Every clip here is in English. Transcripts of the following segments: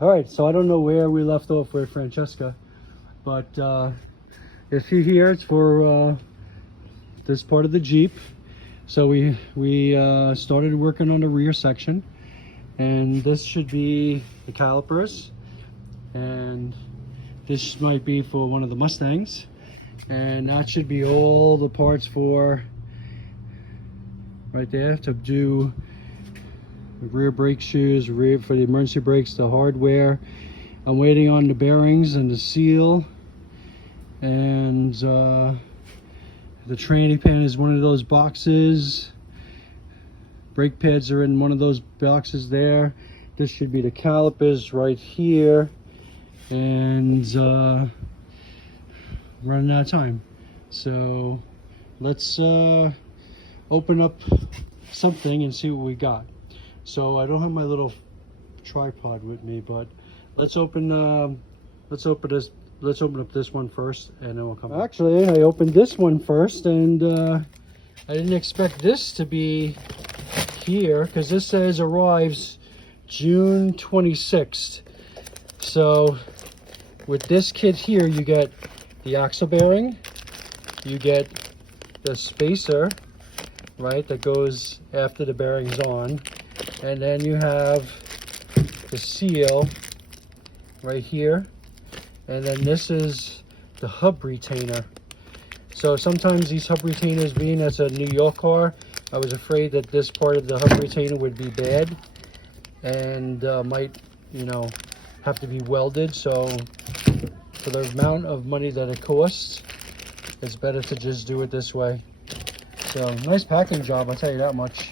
All right, so I don't know where we left off with Francesca, but if you're here, it's for this part of the Jeep. So we started working on the rear section, and this should be the calipers, and this might be for one of the Mustangs, and that should be all the parts for right there to do rear brake shoes, rear for the emergency brakes, the hardware. I'm waiting on the bearings and the seal, and the tranny pan is one of those boxes. Brake pads are in one of those boxes there. This should be the calipers right here, and running out of time. So let's open up something and see what we got. So I don't have my little tripod with me, but let's open up this one first, and then we'll come back. Actually, I opened this one first, and I didn't expect this to be here because this says arrives June 26th. So with this kit here, you get the axle bearing, you get the spacer, right, that goes after the bearing's on, and then you have the seal right here, and then this is the hub retainer. So sometimes these hub retainers, being as a New York car, I was afraid that this part of the hub retainer would be bad and might, you know, have to be welded. So for the amount of money that it costs, it's better to just do it this way. So nice packing job, I'll tell you that much.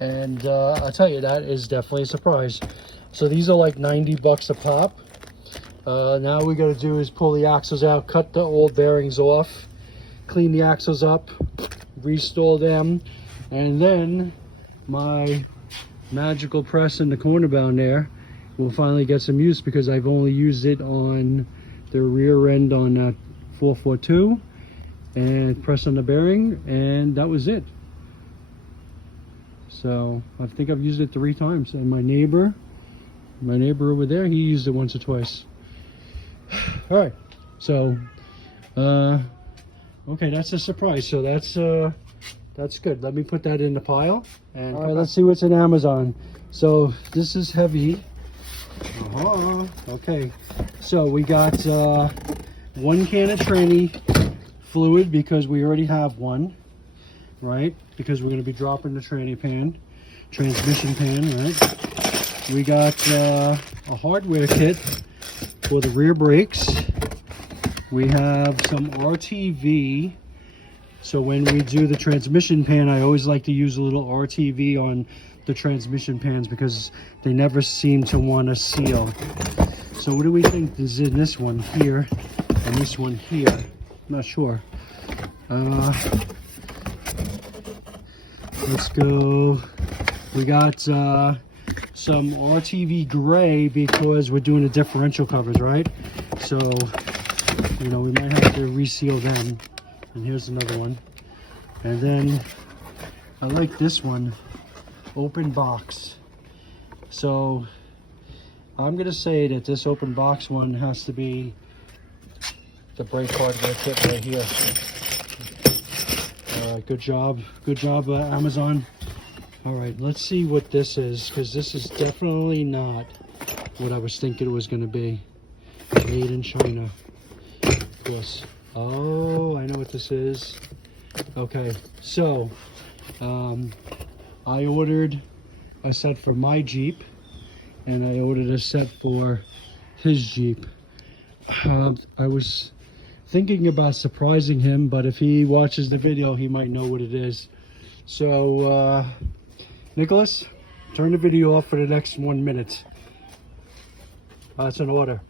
And I'll tell you, that is definitely a surprise. So these are like 90 bucks a pop. Now all we got to do is pull the axles out, cut the old bearings off, clean the axles up, restore them, and then my magical press in the corner down there will finally get some use, because I've only used it on the rear end on that 442 and press on the bearing, and that was it. So I think I've used it 3 times, and my neighbor over there, he used it once or twice. All right, so okay, that's a surprise. So that's good. Let me put that in the pile, and all right, let's see what's in Amazon. So this is heavy. Okay, so we got 1 can of tranny fluid, because we already have one, right? Because we're going to be dropping the transmission pan, right? We got a hardware kit for the rear brakes. We have some RTV. So when we do the transmission pan, I always like to use a little RTV on the transmission pans, because they never seem to want to seal. So what do we think is in this one here and this one here? I'm not sure. Let's go. We got some RTV gray, because we're doing the differential covers, right? So, you know, we might have to reseal them. And here's another one. And then I like this one, open box. So I'm gonna say that this open box one has to be the brake hardware kit right here. Good job, Amazon. All right, let's see what this is, because this is definitely not what I was thinking it was going to be. Made in China, of course. Oh, I know what this is. Okay, so I ordered a set for my Jeep, and I ordered a set for his Jeep. I was thinking about surprising him, but if he watches the video, he might know what it is. So Nicholas, turn the video off for the next 1 minute. That's an order.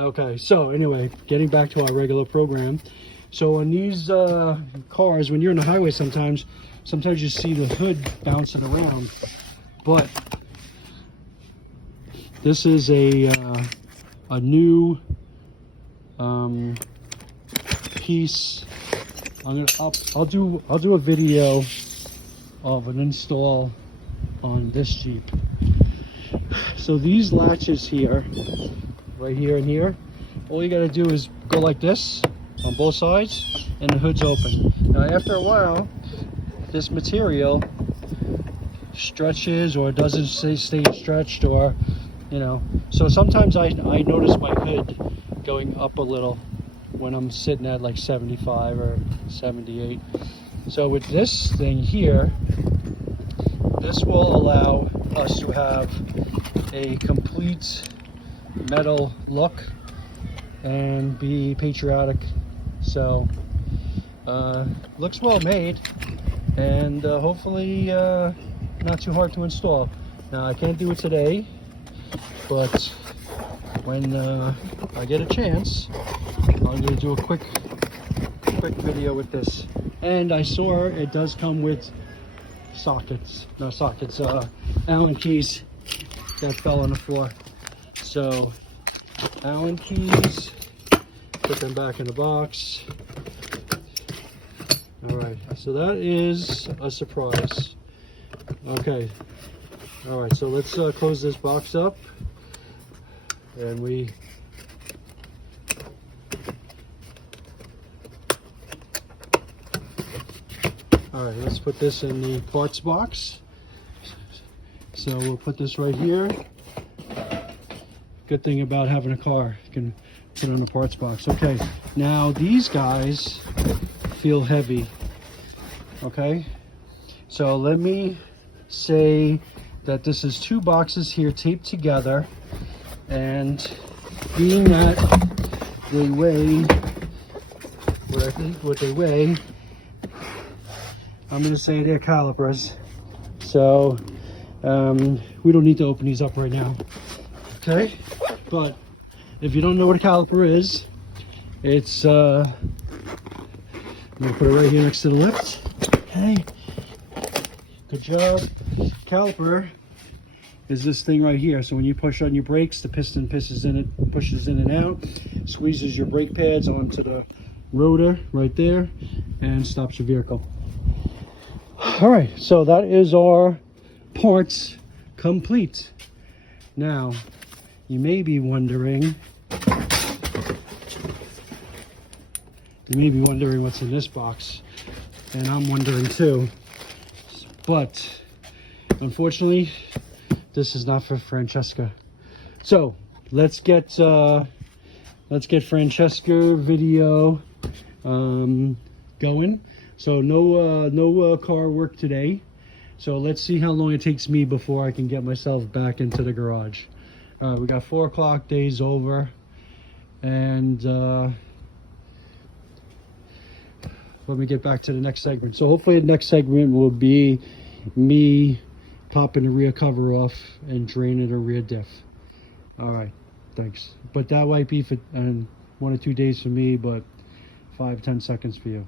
Okay, so anyway, getting back to our regular program. So on these cars, when you're on the highway, sometimes you see the hood bouncing around, but this is a new piece. I'll do a video of an install on this Jeep. So these latches here, right here and here, all you gotta do is go like this on both sides and the hood's open. Now after a while, this material stretches or doesn't stay stretched, or you know, so sometimes I notice my hood going up a little when I'm sitting at like 75 or 78. So with this thing here, this will allow us to have a complete metal look and be patriotic. So looks well made, and hopefully not too hard to install. Now I can't do it today, but when I get a chance, I'm going to do a quick video with this. And I saw it does come with Allen keys that fell on the floor. So Allen keys, put them back in the box. All right, so that is a surprise. Okay, all right, so let's close this box up, and all right, let's put this in the parts box. So we'll put this right here. Good thing about having a car, you can put it in a parts box. Okay, now these guys feel heavy. Okay, so let me say that this is 2 boxes here taped together, and being that they weigh what they weigh, I'm going to say they're calipers. So we don't need to open these up right now. Okay, but if you don't know what a caliper is, it's I'm going to put it right here next to the lift. Okay, good job. Caliper is this thing right here. So when you push on your brakes, the piston pushes in and out, squeezes your brake pads onto the rotor right there, and stops your vehicle. All right, so that is our parts complete. Now, you may be wondering what's in this box, and I'm wondering too. But unfortunately, this is not for Francesca. So let's get Francesca video going. So no car work today. So let's see how long it takes me before I can get myself back into the garage. We got 4 o'clock, days over, and let me get back to the next segment. So hopefully the next segment will be me popping the rear cover off and draining the rear diff. All right, thanks. But that might be for 1 or 2 days for me, but 5-10 seconds for you.